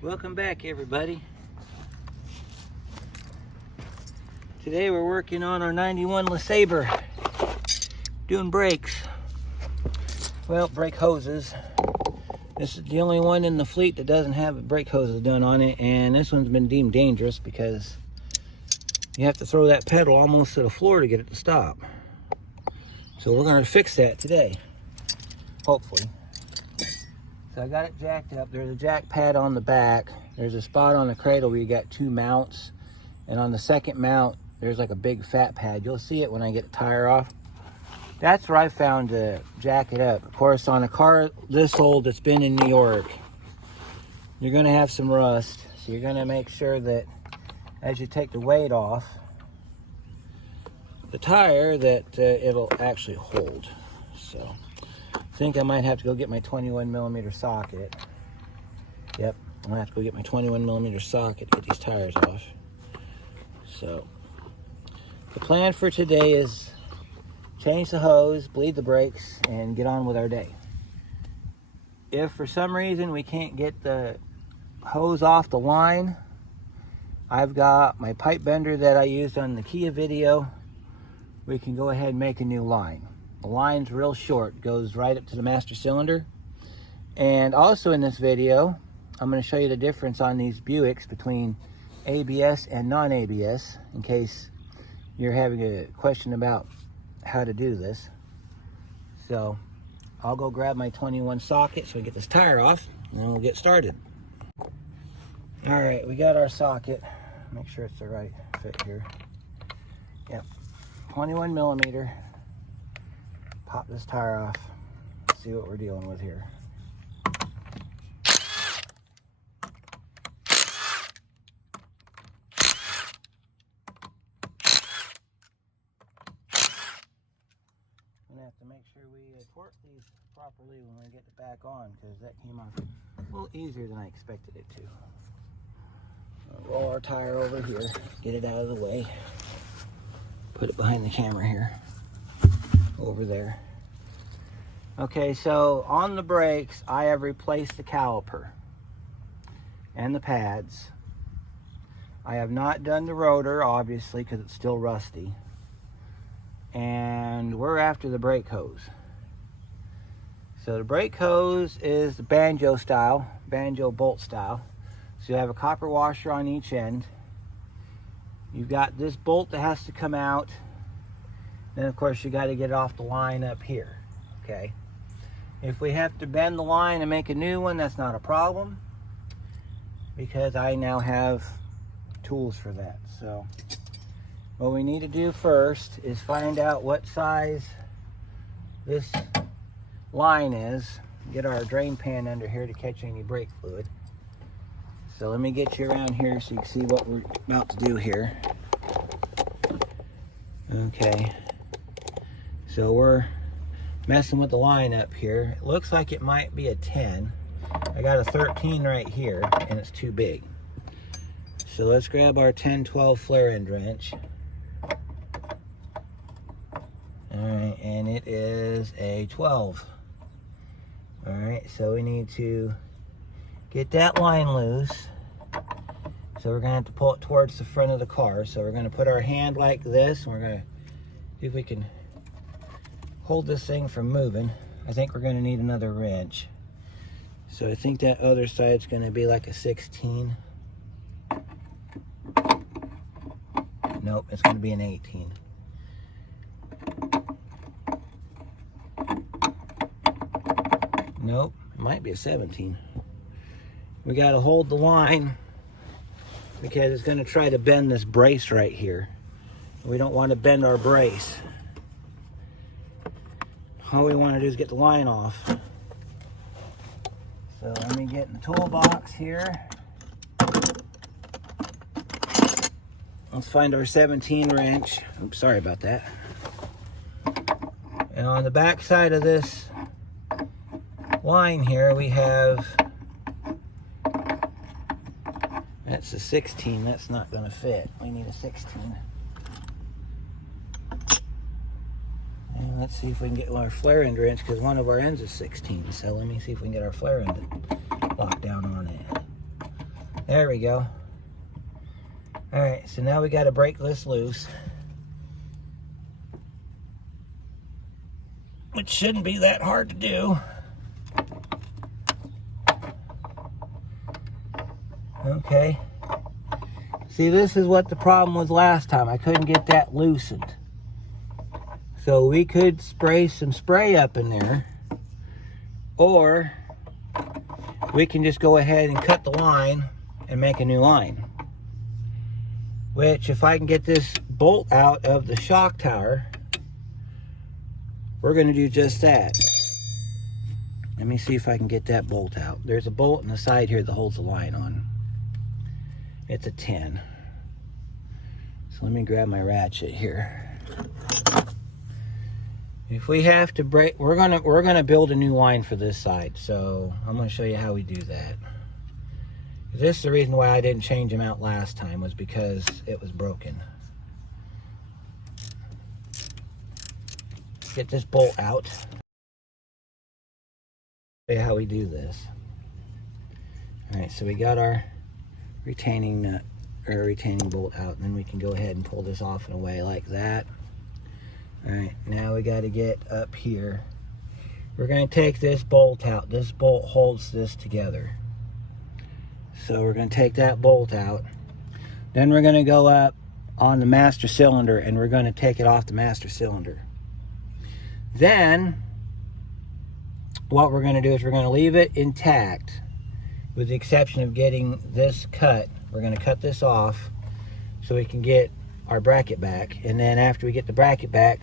Welcome back, everybody. Today we're working on our 91 Lesabre, doing brakes. Well, brake hoses. This is the only one in the fleet that doesn't have brake hoses done on it, and this one's been deemed dangerous because you have to throw that pedal almost to the floor to get it to stop. So we're going to fix that today, hopefully. So I got it jacked up. There's a jack pad on the back. There's a spot on the cradle where you got two mounts. And on the second mount, there's like a big fat pad. You'll see it when I get the tire off. That's where I found to jack it up. Of course, on a car this old that's been in New York, you're gonna have some rust. So you're gonna make sure that as you take the weight off the tire that it'll actually hold. So I think I might have to go get my 21mm socket. Yep, I'm gonna have to go get my 21mm socket to get these tires off. So the plan for today is change the hose, bleed the brakes, and get on with our day. If for some reason we can't get the hose off the line, I've got my pipe bender that I used on the Kia video. We can go ahead and make a new line. The line's real short, goes right up to the master cylinder. And also in this video, I'm going to show you the difference on these Buicks between ABS and non-ABS, in case you're having a question about how to do this. So I'll go grab my 21 socket so we get this tire off, and then we'll get started. All right, we got our socket. Make sure it's the right fit here. Yep, 21mm. Pop this tire off, see what we're dealing with here. I'm gonna have to make sure we torque these properly when we get it back on, because that came off a little easier than I expected it to. I'll roll our tire over here, get it out of the way, put it behind the camera here. Over there. Okay, so on the brakes, I have replaced the caliper and the pads. I have not done the rotor, obviously, because it's still rusty. And we're after the brake hose. So the brake hose is the banjo style, banjo bolt style. So you have a copper washer on each end. You've got this bolt that has to come out. Then of course you got to get it off the line up here, okay? If we have to bend the line and make a new one, that's not a problem, because I now have tools for that. So what we need to do first is find out what size this line is, get our drain pan under here to catch any brake fluid. So let me get you around here so you can see what we're about to do here. Okay. So we're messing with the line up here. It looks like it might be a 10. I got a 13 right here, and it's too big. So let's grab our 10-12 flare end wrench. Alright, and it is a 12. Alright, so we need to get that line loose. So we're going to have to pull it towards the front of the car. So we're going to put our hand like this, and we're going to see if we can hold this thing from moving. I think we're going to need another wrench. So I think that other side's going to be like a 16. Nope, it's going to be an 18. Nope, it might be a 17. We got to hold the line because it's going to try to bend this brace right here. We don't want to bend our brace. All we want to do is get the line off. So let me get in the toolbox here. Let's find our 17 wrench. Oops, sorry about that. And on the back side of this line here, we have, that's a 16. That's not going to fit. We need a 16. And let's see if we can get our flare end wrench, because one of our ends is 16. So let me see if we can get our flare end locked down on it. There we go. All right, so now we got to break this loose, which shouldn't be that hard to do. Okay. See, this is what the problem was last time. I couldn't get that loosened. So we could spray some spray up in there, or we can just go ahead and cut the line and make a new line. Which, if I can get this bolt out of the shock tower, we're going to do just that. Let me see if I can get that bolt out. There's a bolt on the side here that holds the line on. It's a 10. So let me grab my ratchet here. If we have to break, we're gonna build a new line for this side. So I'm gonna show you how we do that. This is the reason why I didn't change them out last time, was because it was broken. Get this bolt out. Show you how we do this. All right, so we got our retaining nut or retaining bolt out, and then we can go ahead and pull this off and away like that. All right, now we got to get up here. We're going to take this bolt out. This bolt holds this together. So we're going to take that bolt out. Then we're going to go up on the master cylinder, and we're going to take it off the master cylinder. Then what we're going to do is we're going to leave it intact, with the exception of getting this cut. We're going to cut this off so we can get our bracket back. And then after we get the bracket back,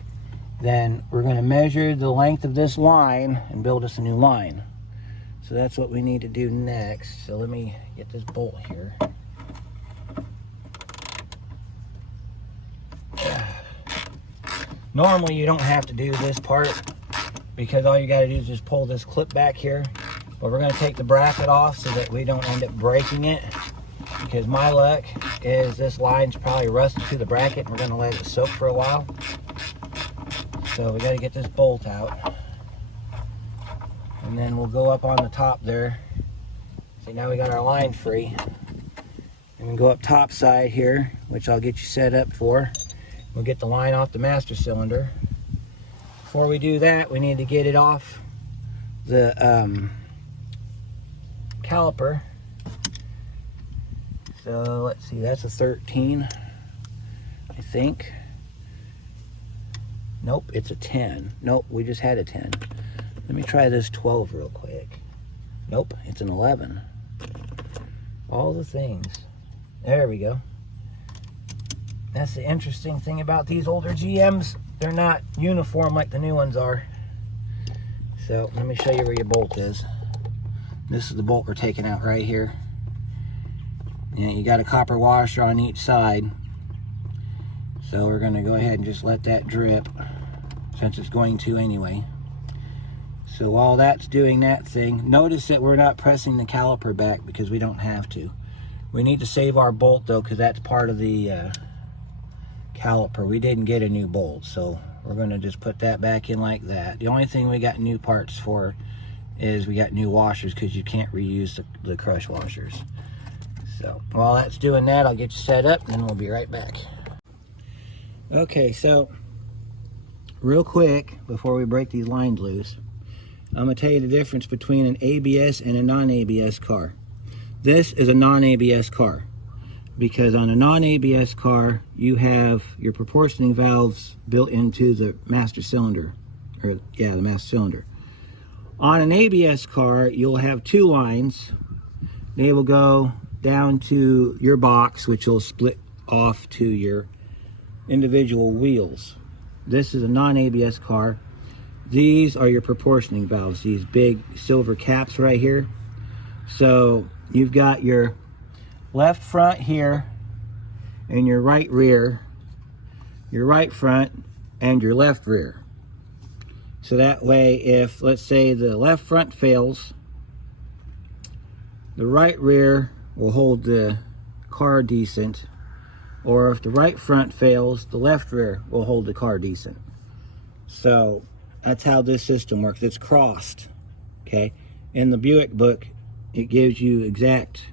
then we're going to measure the length of this line and build us a new line. So that's what we need to do next. So let me get this bolt here. Normally you don't have to do this part, because all you got to do is just pull this clip back here. But we're going to take the bracket off so that we don't end up breaking it, because my luck is this line's probably rusted through the bracket, and we're going to let it soak for a while. So we got to get this bolt out, and then we'll go up on the top there. See, now we got our line free, and we go up top side here, which I'll get you set up for. We'll get the line off the master cylinder. Before we do that, we need to get it off the caliper. So let's see, that's a 13, I think. Nope, it's a 10. Nope, we just had a 10. Let me try this 12 real quick. Nope, it's an 11. All the things. There we go. That's the interesting thing about these older GMs. They're not uniform like the new ones are. So let me show you where your bolt is. This is the bolt we're taking out right here. And you got a copper washer on each side. So we're going to go ahead and just let that drip, since it's going to anyway. So while that's doing that thing, notice that we're not pressing the caliper back because we don't have to. We need to save our bolt though, because that's part of the caliper. We didn't get a new bolt, so we're going to just put that back in like that. The only thing we got new parts for is we got new washers, because you can't reuse the crush washers. So while that's doing that, I'll get you set up, and then we'll be right back. Okay, so real quick before we break these lines loose, I'm going to tell you the difference between an ABS and a non-ABS car. This is a non-ABS car, because on a non-ABS car you have your proportioning valves built into the master cylinder, or yeah, the master cylinder. On an ABS car you'll have two lines. They will go down to your box, which will split off to your individual wheels. This is a non-ABS car. These are your proportioning valves, these big silver caps right here. So you've got your left front here and your right rear, your right front and your left rear. So that way, if let's say the left front fails, the right rear will hold the car decent, or if the right front fails, the left rear will hold the car decent. So that's how this system works. It's crossed, okay? In the Buick book, it gives you exact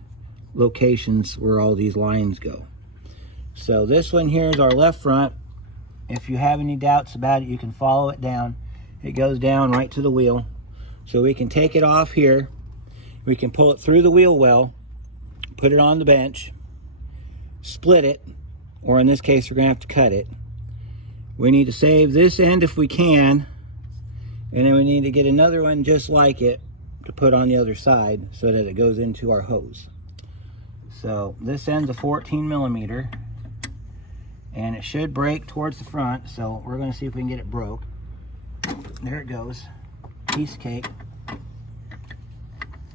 locations where all these lines go. So this one here is our left front. If you have any doubts about it, you can follow it down. It goes down right to the wheel. So we can take it off here. We can pull it through the wheel well, put it on the bench, split it, or in this case, we're gonna have to cut it. We need to save this end if we can, and then we need to get another one just like it to put on the other side so that it goes into our hose. So this end's a 14 millimeter, and it should break towards the front, so we're gonna see if we can get it broke. There it goes, piece of cake.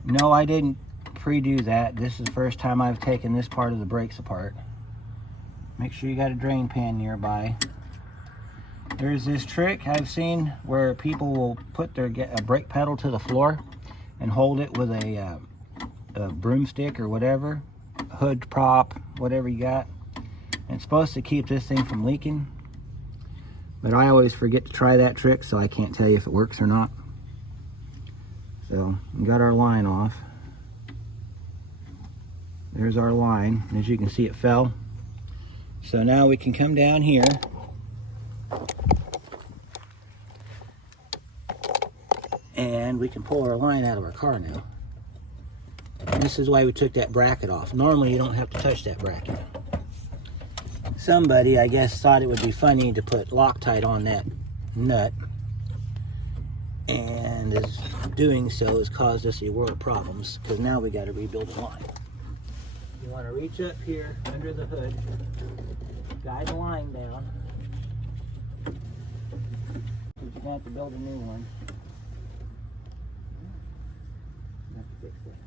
No, I didn't pre-do that. This is the first time I've taken this part of the brakes apart. Make sure you got a drain pan nearby. There's this trick I've seen where people will put their brake pedal to the floor and hold it with a broomstick or whatever, hood prop, whatever you got. And it's supposed to keep this thing from leaking, but I always forget to try that trick, so I can't tell you if it works or not. So we got our line off. There's our line. As you can see, it fell. So now we can come down here and we can pull our line out of our car now. And this is why we took that bracket off. Normally you don't have to touch that bracket. Somebody, I guess, thought it would be funny to put Loctite on that nut, and is doing so has caused us a world of problems, because now we got to rebuild the line. You want to reach up here under the hood, guide the line down, because you're going to have to build a new one. You have to fix that.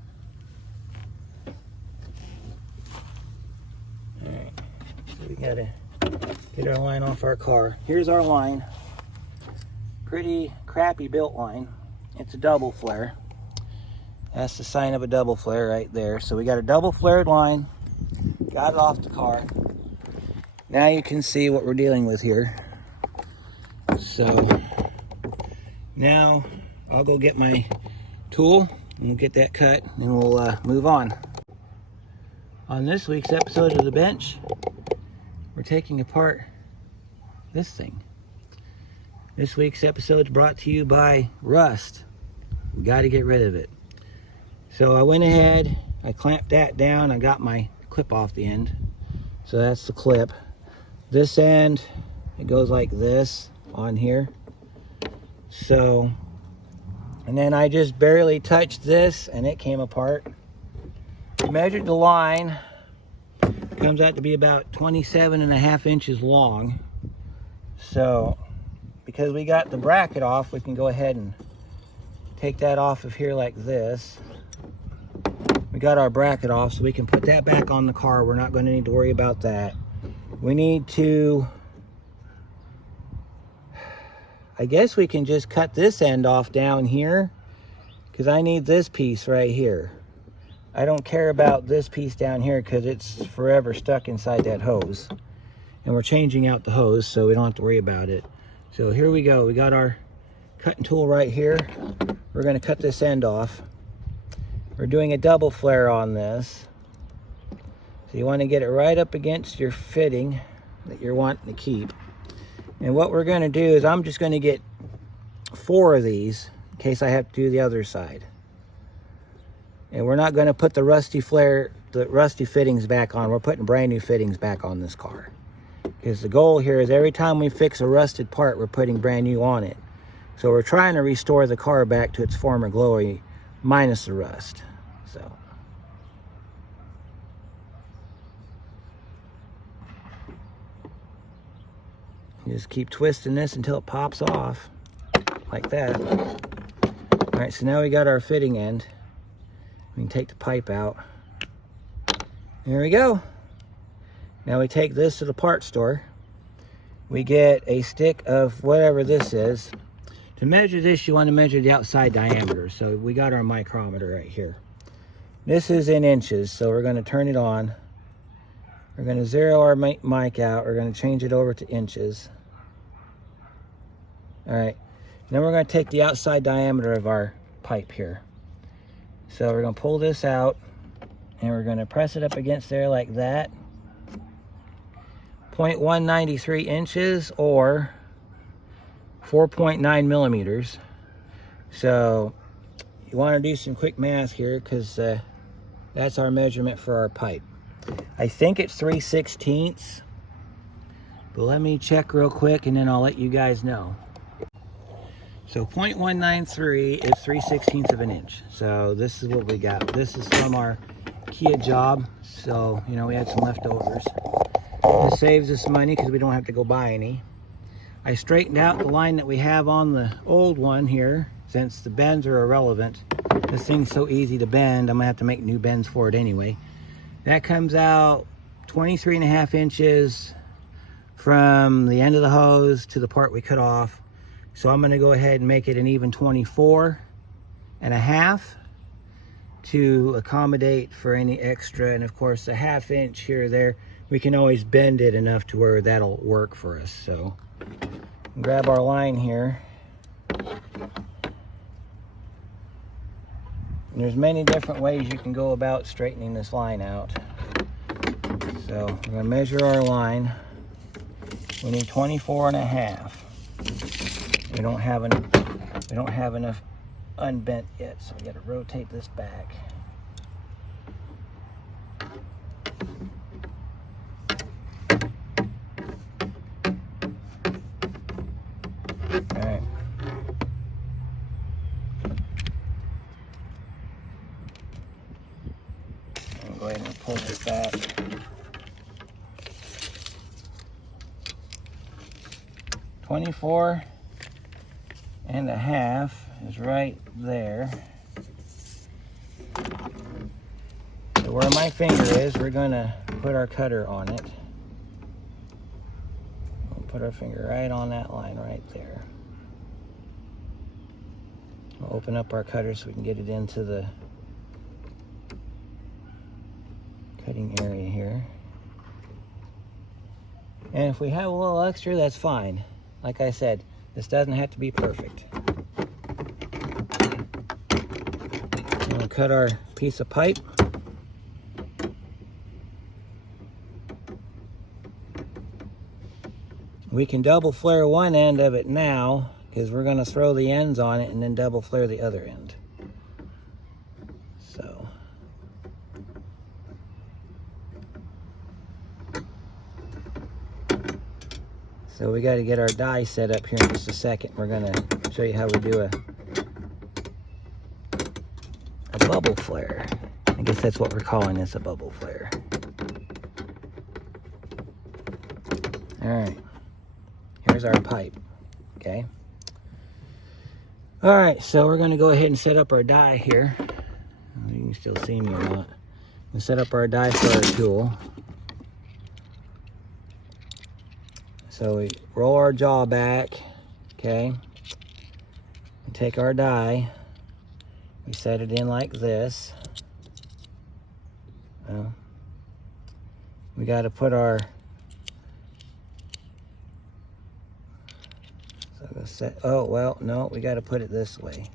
Alright, so we got to get our line off our car. Here's our line. Pretty crappy built line. It's a double flare. That's the sign of a double flare right there. So we got a double flared line. Got it off the car. Now you can see what we're dealing with here. So now I'll go get my tool and we'll get that cut and we'll move on. On this week's episode of The Bench, we're taking apart this thing. This week's episode is brought to you by rust. We got to get rid of it. So I went ahead, I clamped that down, I got my clip off the end. So that's the clip. This end, it goes like this on here. So, and then I just barely touched this and it came apart. Measured the line. It comes out to be about 27.5 inches long. So, because we got the bracket off, we can go ahead and take that off of here like this. We got our bracket off, so we can put that back on the car. We're not going to need to worry about that. We need to, I guess we can just cut this end off down here, because I need this piece right here. I don't care about this piece down here because it's forever stuck inside that hose. And we're changing out the hose, so we don't have to worry about it. So here we go. We got our cutting tool right here. We're going to cut this end off. We're doing a double flare on this. So you want to get it right up against your fitting that you're wanting to keep. And what we're going to do is I'm just going to get 4 of these in case I have to do the other side. And we're not going to put the rusty fittings back on. We're putting brand new fittings back on this car. Because the goal here is every time we fix a rusted part, we're putting brand new on it. So we're trying to restore the car back to its former glory, minus the rust. So you just keep twisting this until it pops off, like that. All right, so now we got our fitting end. We can take the pipe out. There we go. Now we take this to the parts store. We get a stick of whatever this is. To measure this, you want to measure the outside diameter. So we got our micrometer right here. This is in inches, so we're going to turn it on. We're going to zero our mic out. We're going to change it over to inches. All right. Then we're going to take the outside diameter of our pipe here. So we're going to pull this out, And we're going to press it up against there like that. 0.193 inches or 4.9 millimeters. So you want to do some quick math here, because that's our measurement for our pipe. I think it's 3/16, but let me check real quick and then I'll let you guys know. So 0.193 is 3/16 of an inch. So this is what we got. This is from our Kia job. So, you know, we had some leftovers. This saves us money because we don't have to go buy any. I straightened out the line that we have on the old one here, since the bends are irrelevant. This thing's so easy to bend, I'm gonna have to make new bends for it anyway. That comes out 23.5 inches from the end of the hose to the part we cut off. So I'm gonna go ahead and make it an even 24.5 to accommodate for any extra. And of course, a 1/2 inch here or there, we can always bend it enough to where that'll work for us. So grab our line here. And there's many different ways you can go about straightening this line out. So we're gonna measure our line. We need 24.5. We don't have enough unbent yet, so we got to rotate this back. All right. I'll go ahead and pull this back. 24.5 is right there. So where my finger is, we're gonna put our cutter on it. We'll put our finger right on that line right there. We'll open up our cutter so we can get it into the cutting area here. And if we have a little extra, that's fine. Like I said, this doesn't have to be perfect. We'll cut our piece of pipe. We can double flare one end of it now, because we're going to throw the ends on it and then double flare the other end. So we got to get our die set up here in just a second. We're going to show you how we do a bubble flare. I guess that's what we're calling this, a bubble flare. All right, here's our pipe, okay? All right, so we're going to go ahead and set up our die here. You can still see me or not. We'll set up our die for our tool. So we roll our jaw back, okay? We take our die, we set it in like this. Well, we got to put our, oh, well, no, we got to put it this way.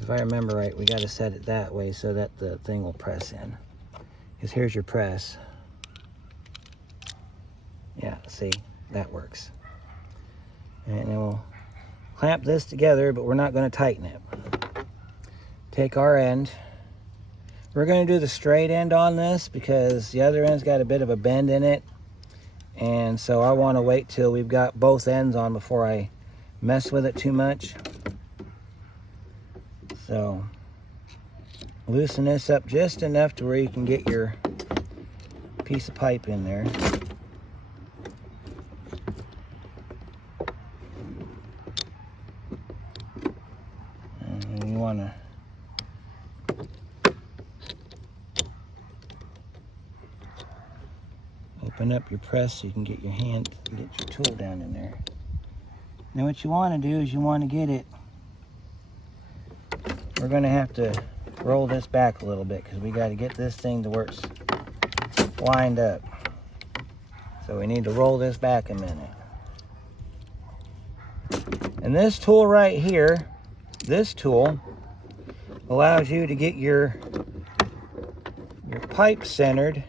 If I remember right, we got to set it that way so that the thing will press in. Because here's your press. Yeah, see? That works. And then we'll clamp this together, but we're not going to tighten it. Take our end. We're going to do the straight end on this because the other end's got a bit of a bend in it. And so I want to wait till we've got both ends on before I mess with it too much. So loosen this up just enough to where you can get your piece of pipe in there. Want to open up your press so you can get your hand, get your tool down in there. Now what you want to do is you want to get it, we're going to have to roll this back a little bit because we got to get this thing to where it's lined up. So we need to roll this back a minute. And this tool right here, this tool allows you to get your pipe centered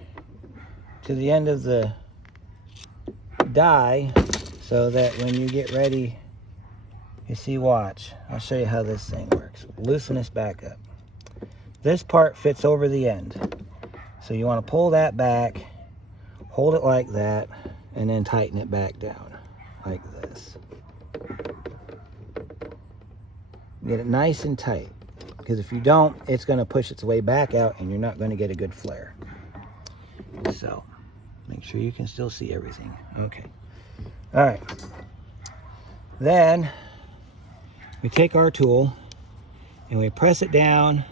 to the end of the die so that when you get ready, you see, watch. I'll show you how this thing works. Loosen this back up. This part fits over the end. So you want to pull that back, hold it like that, and then tighten it back down like this. Get it nice and tight, because if you don't, it's going to push its way back out and you're not going to get a good flare. So make sure you can still see everything. Okay. All right. Then we take our tool and we press it down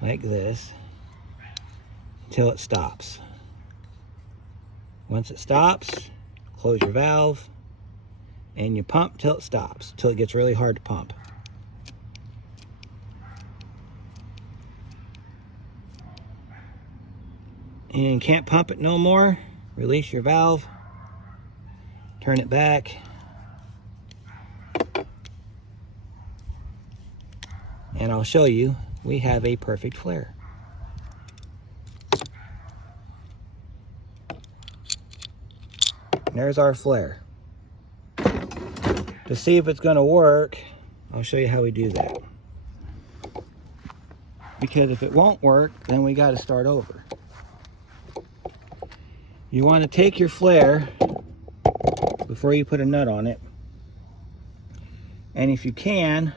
like this until it stops. Once it stops, close your valve and you pump till it stops, till it gets really hard to pump. And can't pump it no more, release your valve, turn it back, and I'll show you, we have a perfect flare. And there's our flare. To see if it's going to work, I'll show you how we do that. Because if it won't work, then we got to start over. You want to take your flare before you put a nut on it, and if you can,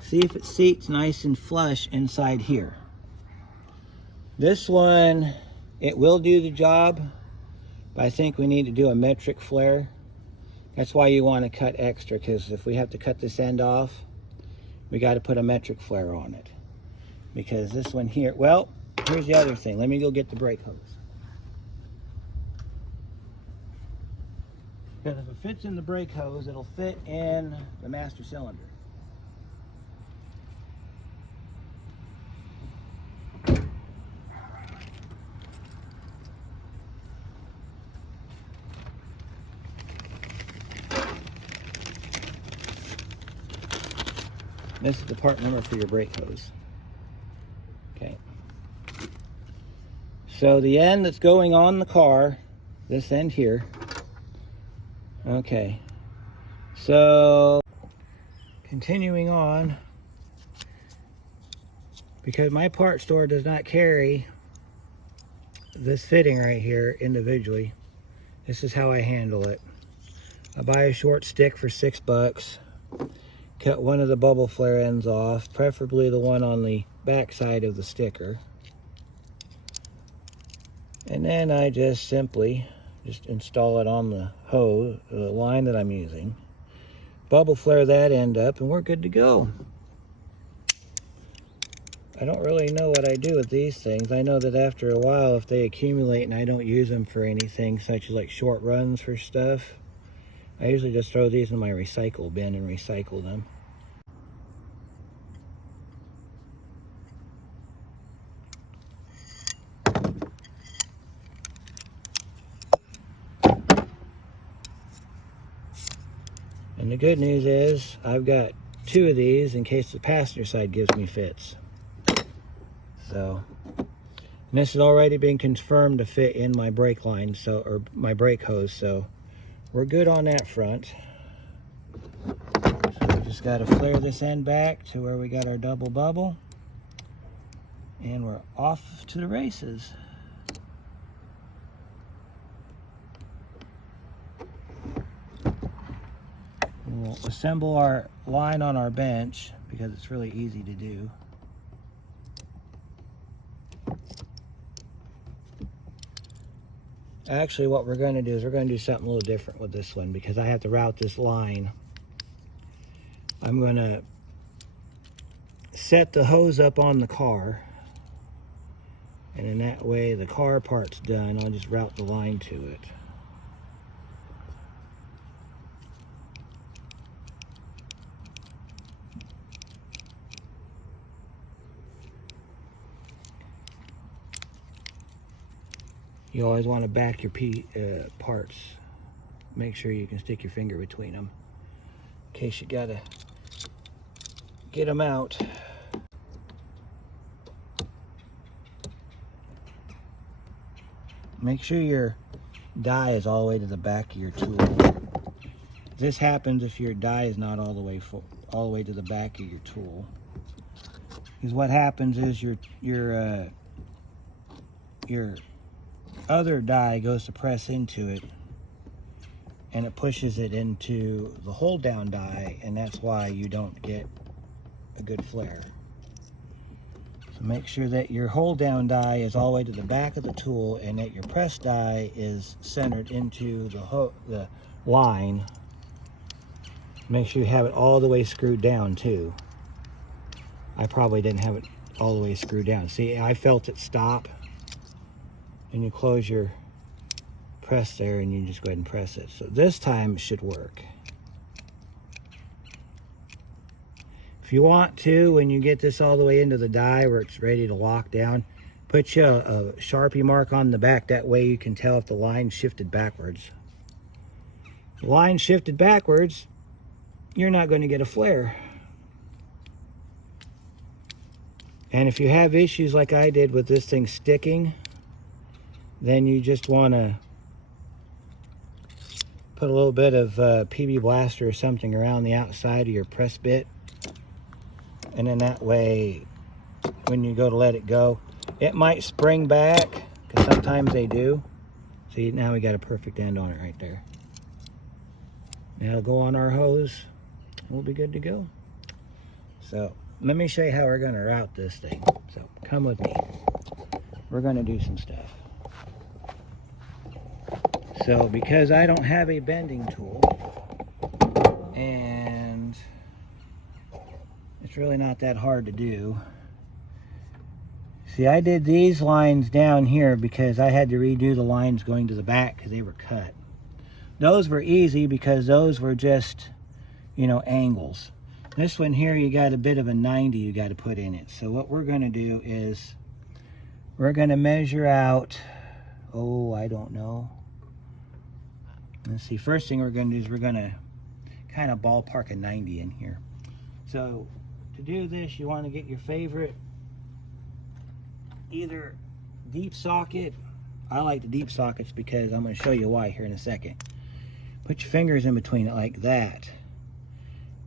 see if it seats nice and flush inside here. This one, it will do the job, but I think we need to do a metric flare. That's why you want to cut extra, because if we have to cut this end off, we got to put a metric flare on it. Because this one here, well, here's the other thing. Let me go get the brake hose. Because if it fits in the brake hose, it'll fit in the master cylinder. This is the part number for your brake hose. Okay. So the end that's going on the car, this end here. Okay. So continuing on, because my part store does not carry this fitting right here individually, this is how I handle it. I buy a short stick for $6. Cut one of the bubble flare ends off, preferably the one on the back side of the sticker. And then I just simply install it on the hose, the line that I'm using. Bubble flare that end up and we're good to go. I don't really know what I do with these things. I know that after a while, if they accumulate and I don't use them for anything, such as like short runs for stuff, I usually just throw these in my recycle bin and recycle them. And the good news is I've got 2 of these in case the passenger side gives me fits. So, and this has already been confirmed to fit in my brake line, so, or my brake hose, so we're good on that front. So we just got to flare this end back to where we got our double bubble, and we're off to the races. We'll assemble our line on our bench because it's really easy to do. Actually, what we're going to do is we're going to do something a little different with this one because I have to route this line. I'm going to set the hose up on the car, and in that way the car part's done. I'll just route the line to it. You always want to back your parts. Make sure you can stick your finger between them in case you gotta get them out. make sure your die is all the way to the back of your tool. This happens if your die is not all the way to the back of your tool. Because what happens is your other die goes to press into it, and it pushes it into the hold down die, and that's why you don't get a good flare. So make sure that your hold down die is all the way to the back of the tool, and that your press die is centered into the line. Make sure you have it all the way screwed down too. I probably didn't have it all the way screwed down. See, I felt it stop, and you close your press there, and you just go ahead and press it. So this time it should work. If you want to, when you get this all the way into the die where it's ready to lock down, put you a Sharpie mark on the back. That way you can tell if the line shifted backwards. If the line shifted backwards, you're not going to get a flare. And if you have issues like I did with this thing sticking, then you just want to put a little bit of PB Blaster or something around the outside of your press bit. And then that way, when you go to let it go, it might spring back, because sometimes they do. See, now we got a perfect end on it right there. Now it'll go on our hose. We'll be good to go. So let me show you how we're going to route this thing. So come with me. We're going to do some stuff. So because I don't have a bending tool, and it's really not that hard to do. See, I did these lines down here because I had to redo the lines going to the back because they were cut. Those were easy because those were just, you know, angles. This one here, you got a bit of a 90 you got to put in it. So what we're going to do is we're going to measure out, oh, I don't know. Let's see, first thing we're going to do is we're going to kind of ballpark a 90 in here. So to do this, you want to get your favorite either deep socket. I like the deep sockets because I'm going to show you why here in a second. Put your fingers in between it like that.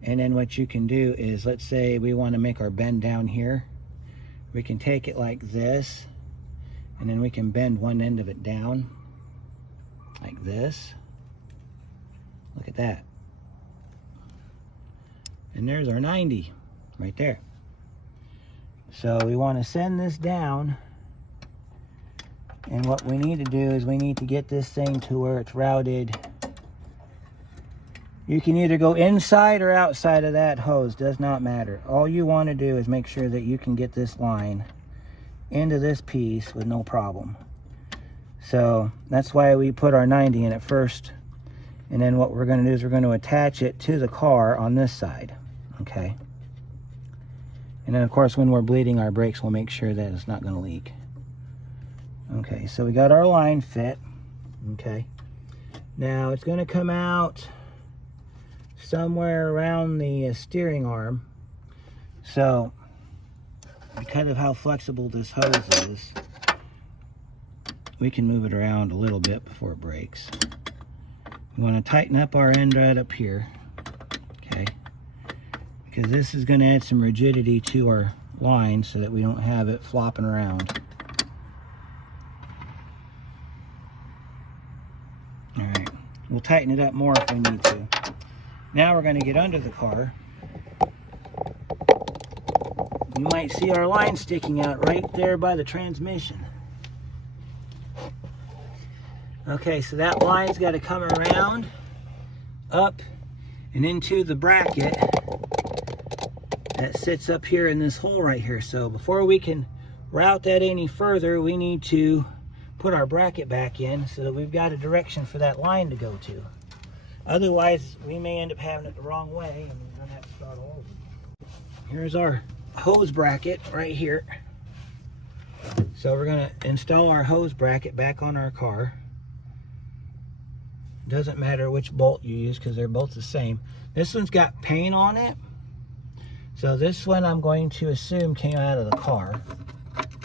And then what you can do is, let's say we want to make our bend down here. We can take it like this, and then we can bend one end of it down like this. Look at that. And there's our 90 right there. So we want to send this down, and what we need to do is we need to get this thing to where it's routed. You can either go inside or outside of that hose, does not matter. All you want to do is make sure that you can get this line into this piece with no problem. So that's why we put our 90 in at first. And then what we're going to do is we're going to attach it to the car on this side. Okay. And then of course when we're bleeding our brakes, we'll make sure that it's not going to leak. Okay, so we got our line fit. Okay. Now it's going to come out somewhere around the steering arm. So because of how flexible this hose is, we can move it around a little bit before it breaks. We want to tighten up our end right up here, okay, because this is going to add some rigidity to our line so that we don't have it flopping around. All right, we'll tighten it up more if we need to. Now we're going to get under the car. You might see our line sticking out right there by the transmission. Okay, so that line's got to come around, up, and into the bracket that sits up here in this hole right here. So before we can route that any further, we need to put our bracket back in so that we've got a direction for that line to go to. Otherwise, we may end up having it the wrong way, and we're going to have to start all over. Here's our hose bracket right here. So we're going to install our hose bracket back on our car. Doesn't matter which bolt you use because they're both the same. This one's got paint on it. So this one I'm going to assume came out of the car.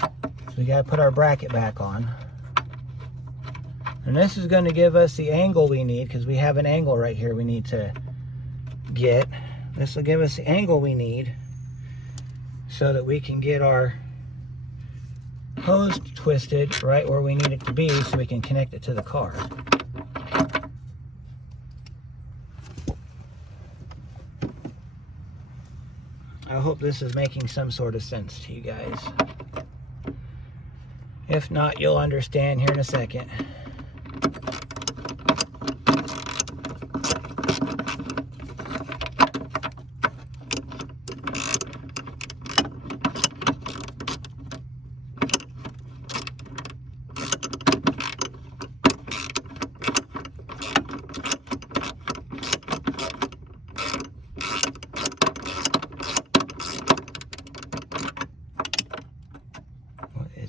So we got to put our bracket back on. And this is going to give us the angle we need, because we have an angle right here we need to get. This will give us the angle we need so that we can get our hose twisted right where we need it to be so we can connect it to the car. I hope this is making some sort of sense to you guys. If not, you'll understand here in a second.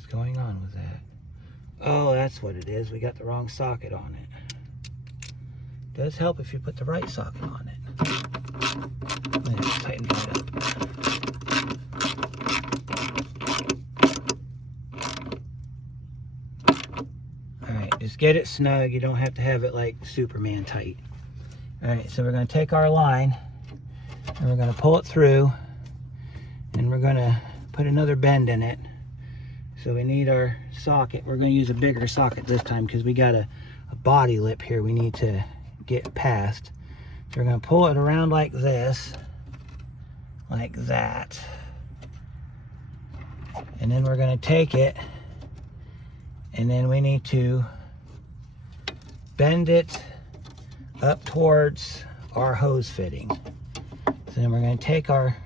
Going on with that? Oh, that's what it is. We got the wrong socket on it. Does help if you put the right socket on it. Let's tighten that up. Alright, just get it snug. You don't have to have it like Superman tight. Alright, so we're going to take our line and we're going to pull it through and we're going to put another bend in it. So we need our socket. We're going to use a bigger socket this time because we got a body lip here we need to get past. So we're going to pull it around like this, like that. And then we're going to take it and then we need to bend it up towards our hose fitting. So then we're going to take our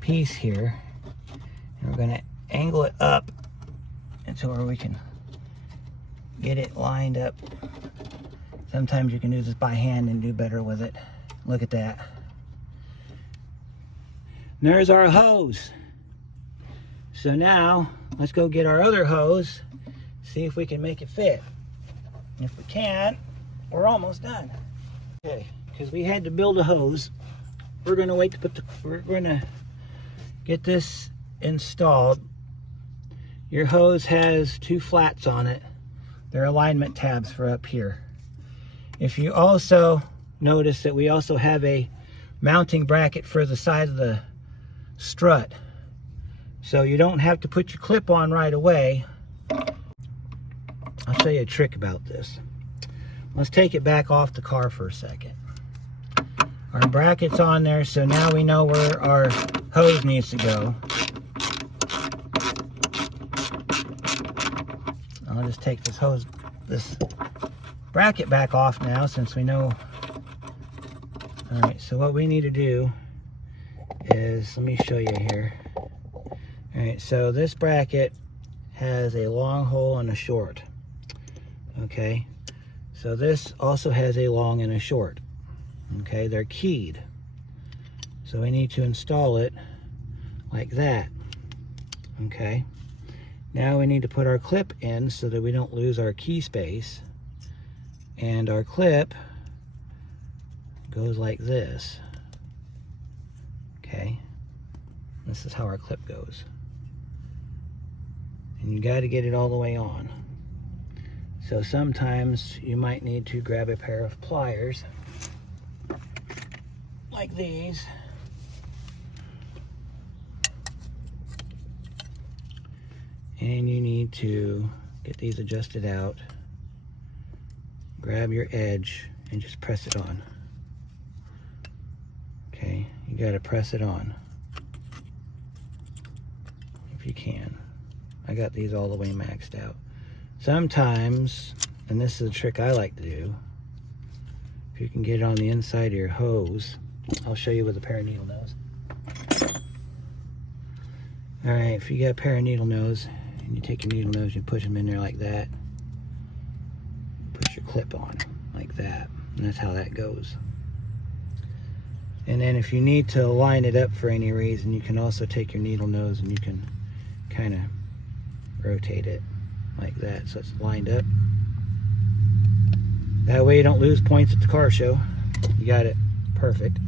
piece here and we're going to angle it up to where we can get it lined up. Sometimes you can do this by hand and do better with it. Look at that. And there's our hose. So now let's go get our other hose, see if we can make it fit. And if we can, we're almost done. Okay, because we had to build a hose. We're gonna wait to we're gonna get this installed. Your hose has two flats on it. They're alignment tabs for up here. If you also notice that we also have a mounting bracket for the side of the strut. So you don't have to put your clip on right away. I'll show you a trick about this. Let's take it back off the car for a second. Our bracket's on there, so now we know where our hose needs to go. I'll just take this bracket back off now since we know. All right, so what we need to do is, let me show you here. All right, so this bracket has a long hole and a short. Okay, so this also has a long and a short. Okay, they're keyed. So we need to install it like that. Okay. Now we need to put our clip in so that we don't lose our key space. And our clip goes like this. Okay. This is how our clip goes. And you got to get it all the way on. So sometimes you might need to grab a pair of pliers like these. And you need to get these adjusted out. Grab your edge and just press it on. Okay, you got to press it on if you can. I got these all the way maxed out. Sometimes, and this is a trick I like to do, if you can get it on the inside of your hose, I'll show you with a pair of needle nose. All right, if you got a pair of needle nose, and you take your needle nose, you push them in there like that, push your clip on like that, and that's how that goes. And then if you need to line it up for any reason, you can also take your needle nose and you can kind of rotate it like that so it's lined up. That way you don't lose points at the car show. You got it perfect.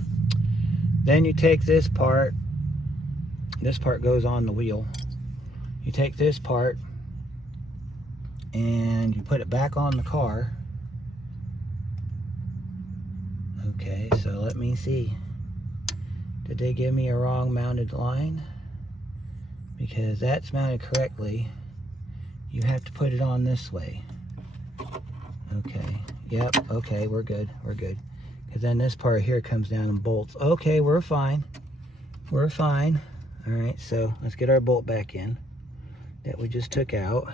Then you take this part goes on the wheel. You take this part and you put it back on the car. Okay, so let me see. Did they give me a wrong mounted line? Because that's mounted correctly. You have to put it on this way. Okay, yep, okay, we're good, we're good. Because then this part here comes down and bolts. Okay, we're fine. We're fine. All right, so let's get our bolt back in that we just took out.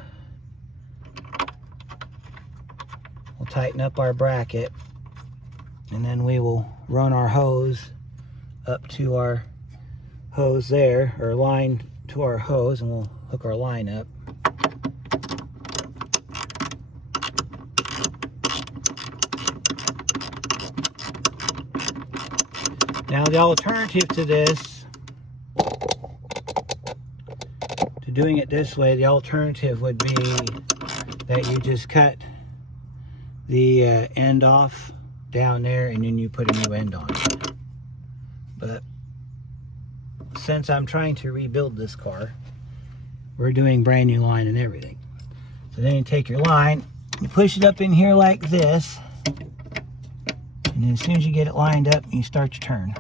We'll tighten up our bracket, and then we will run our hose up to our hose there, or line to our hose, and we'll hook our line up. Now the alternative to this, to doing it this way, the alternative would be that you just cut the end off down there and then you put a new end on it. But since I'm trying to rebuild this car, we're doing brand new line and everything. So then you take your line, you push it up in here like this, and then as soon as you get it lined up, you start your turn.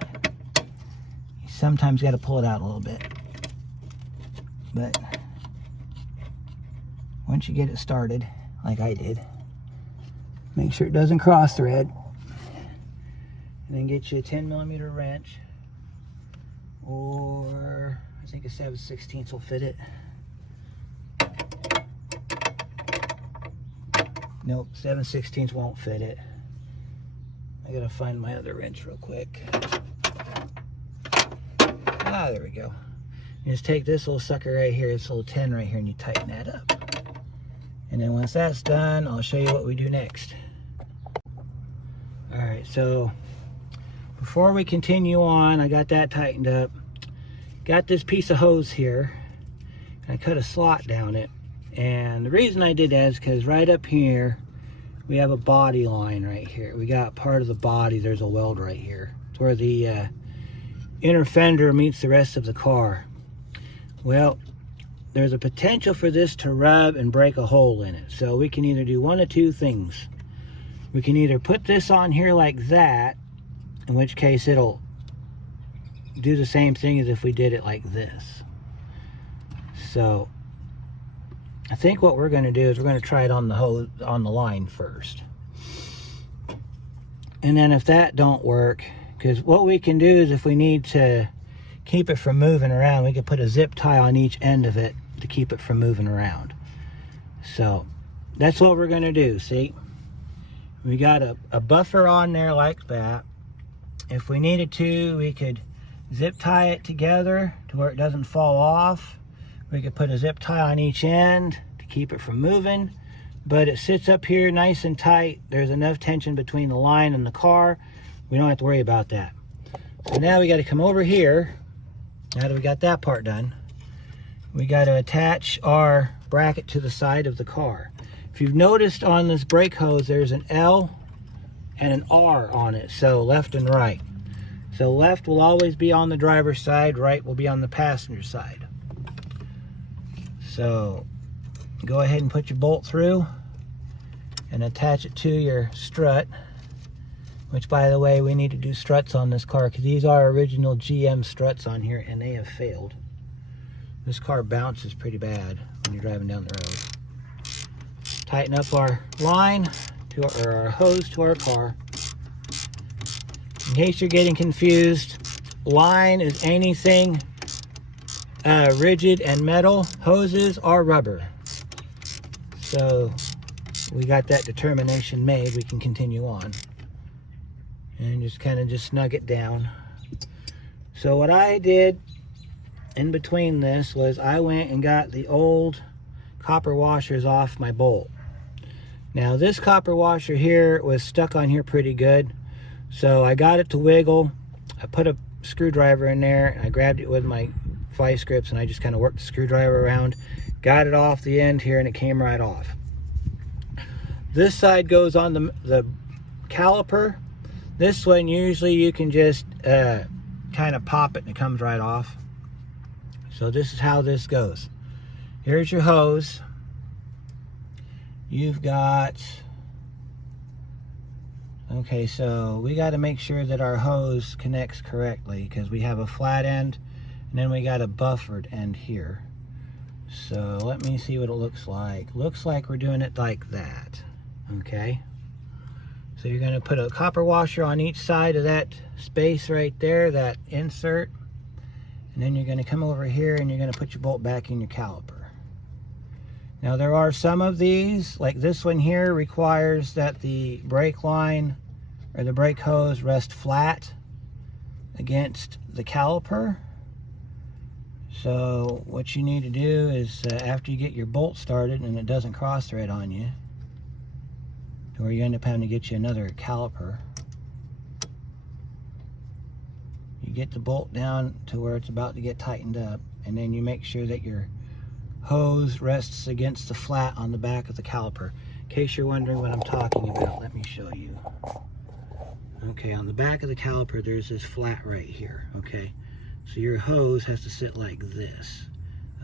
You sometimes got to pull it out a little bit. But once you get it started, like I did, make sure it doesn't cross thread. And then get you a 10mm wrench, or I think a 7/16 will fit it. Nope, 7/16 won't fit it. I gotta find my other wrench real quick. Ah, there we go. You just take this little sucker right here, this little 10 right here, and you tighten that up. And then once that's done, I'll show you what we do next. All right, so before we continue on, I got that tightened up. Got this piece of hose here, and I cut a slot down it. And the reason I did that is because right up here, we have a body line right here. We got part of the body, there's a weld right here. It's where the inner fender meets the rest of the car. Well, there's a potential for this to rub and break a hole in it. So we can either do one of two things. We can either put this on here like that, in which case it'll do the same thing as if we did it like this. So I think what we're going to do is we're going to try it on the hose, on the line first. And then if that don't work, because what we can do is if we need to keep it from moving around, we can put a zip tie on each end of it to keep it from moving around. So that's what we're going to do. See, we got a buffer on there like that. If we needed to, we could zip tie it together to where it doesn't fall off. We could put a zip tie on each end to keep it from moving, but it sits up here nice and tight. There's enough tension between the line and the car. We don't have to worry about that. So now we got to come over here. Now that we got that part done, we got to attach our bracket to the side of the car. If you've noticed on this brake hose, there's an L and an R on it, so left and right. So left will always be on the driver's side, right will be on the passenger side. So go ahead and put your bolt through and attach it to your strut, which by the way, we need to do struts on this car because these are original GM struts on here and they have failed. This car bounces pretty bad when you're driving down the road. Tighten up our line to our hose to our car. In case you're getting confused, line is anything rigid and metal. Hoses are rubber. So we got that determination made. We can continue on and just kind of snug it down. So what I did in between this was I went and got the old copper washers off my bolt. Now this copper washer here was stuck on here pretty good, so I got it to wiggle. I put a screwdriver in there and I grabbed it with my vice grips and I just kind of worked the screwdriver around, got it off the end here, and it came right off. This side goes on the caliper. This one usually you can just kind of pop it and it comes right off. So this is how this goes. Here's your hose, you've got, okay, so we got to make sure that our hose connects correctly, because we have a flat end and then we got a buffered end here. So let me see what it looks like. Looks like we're doing it like that. Okay, so you're going to put a copper washer on each side of that space right there, that insert, and then you're going to come over here and you're going to put your bolt back in your caliper. Now there are some of these, like this one here, requires that the brake line or the brake hose rest flat against the caliper. So what you need to do is after you get your bolt started and it doesn't cross thread on you, or you end up having to get you another caliper, you get the bolt down to where it's about to get tightened up, and then you make sure that your hose rests against the flat on the back of the caliper. In case you're wondering what I'm talking about, let me show you. Okay, on the back of the caliper there's this flat right here. Okay, so your hose has to sit like this.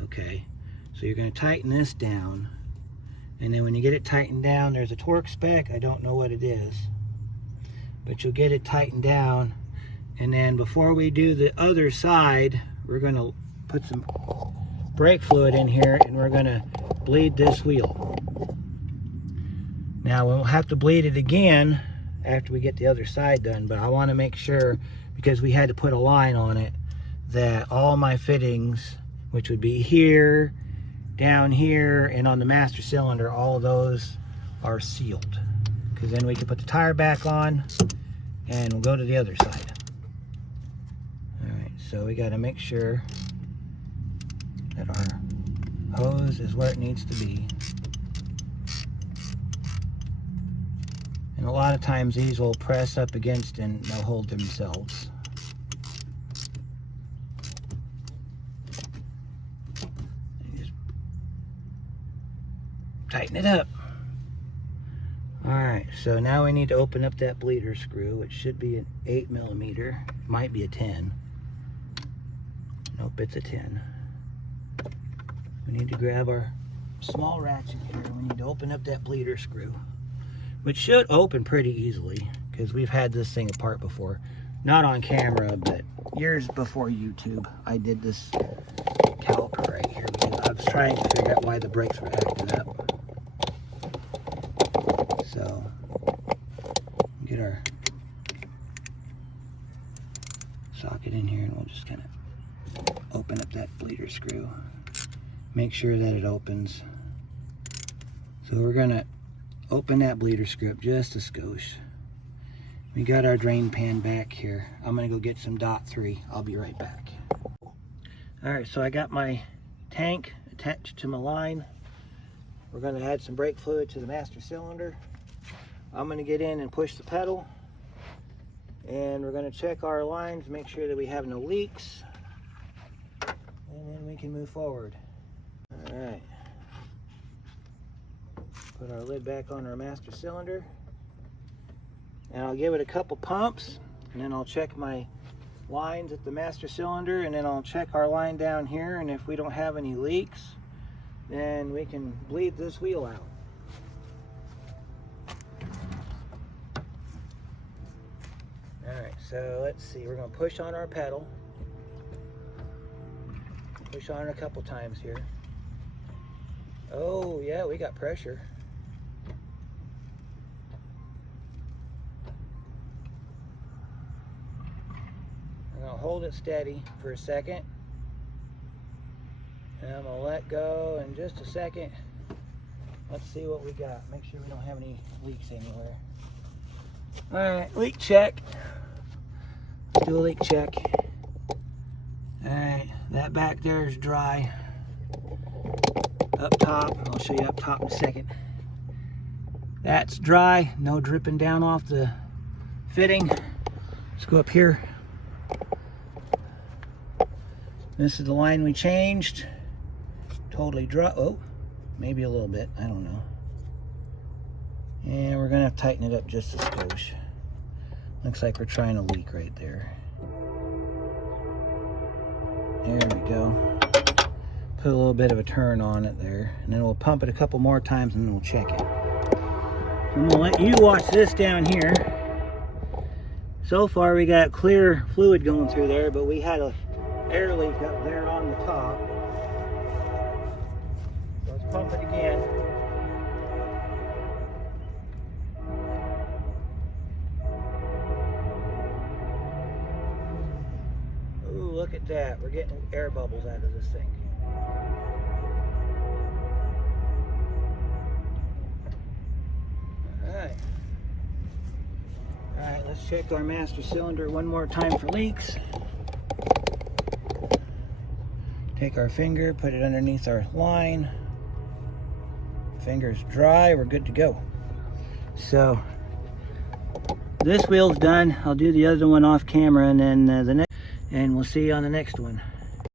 Okay, so you're going to tighten this down, and then when you get it tightened down, there's a torque spec. I don't know what it is, but you'll get it tightened down, and then before we do the other side, we're going to put some brake fluid in here and we're going to bleed this wheel. Now we'll have to bleed it again after we get the other side done, but I want to make sure, because we had to put a line on it, that all my fittings, which would be here, down here, and on the master cylinder, all of those are sealed, because then we can put the tire back on and we'll go to the other side. Alright, so we got to make sure that our hose is where it needs to be. And a lot of times these will press up against and they'll hold themselves. And just tighten it up. Alright, so now we need to open up that bleeder screw, which should be an 8mm. Might be a 10. Nope, it's a 10. We need to grab our small ratchet here. We need to open up that bleeder screw, which should open pretty easily, because we've had this thing apart before. Not on camera, but years before YouTube, I did this caliper right here because I was trying to figure out why the brakes were acting up. So, get our socket in here and we'll just kind of open up that bleeder screw. Make sure that it opens. So we're gonna open that bleeder screw up just a skosh. We got our drain pan back here. I'm gonna go get some .3. I'll be right back. All right, so I got my tank attached to my line. We're gonna add some brake fluid to the master cylinder. I'm gonna get in and push the pedal, and we're gonna check our lines, make sure that we have no leaks, and then we can move forward. All right, put our lid back on our master cylinder, and I'll give it a couple pumps, and then I'll check my lines at the master cylinder, and then I'll check our line down here, and if we don't have any leaks, then we can bleed this wheel out. Alright, so let's see, we're going to push on our pedal. Push on it a couple times here. Oh yeah, we got pressure. I'm going to hold it steady for a second. And I'm going to let go in just a second. Let's see what we got. Make sure we don't have any leaks anywhere. Alright, leak check. Let's do a leak check. Alright, that back there is dry. Up top, I'll show you up top in a second. That's dry, no dripping down off the fitting. Let's go up here. This is the line we changed. Totally dry. Oh, maybe a little bit, I don't know. And we're gonna have to tighten it up just a skosh. Looks like we're trying to leak right there. There we go. Put a little bit of a turn on it there, and then we'll pump it a couple more times and then we'll check it. I'm gonna let you watch this down here. So far we got clear fluid going through there, but we had a air leak up there on the top. Let's pump it again. Ooh, look at that. We're getting air bubbles out of this thing. Alright. Alright, let's check our master cylinder one more time for leaks. Take our finger, put it underneath our line. Finger's dry, we're good to go. So, this wheel's done. I'll do the other one off camera, and then the next, and we'll see you on the next one.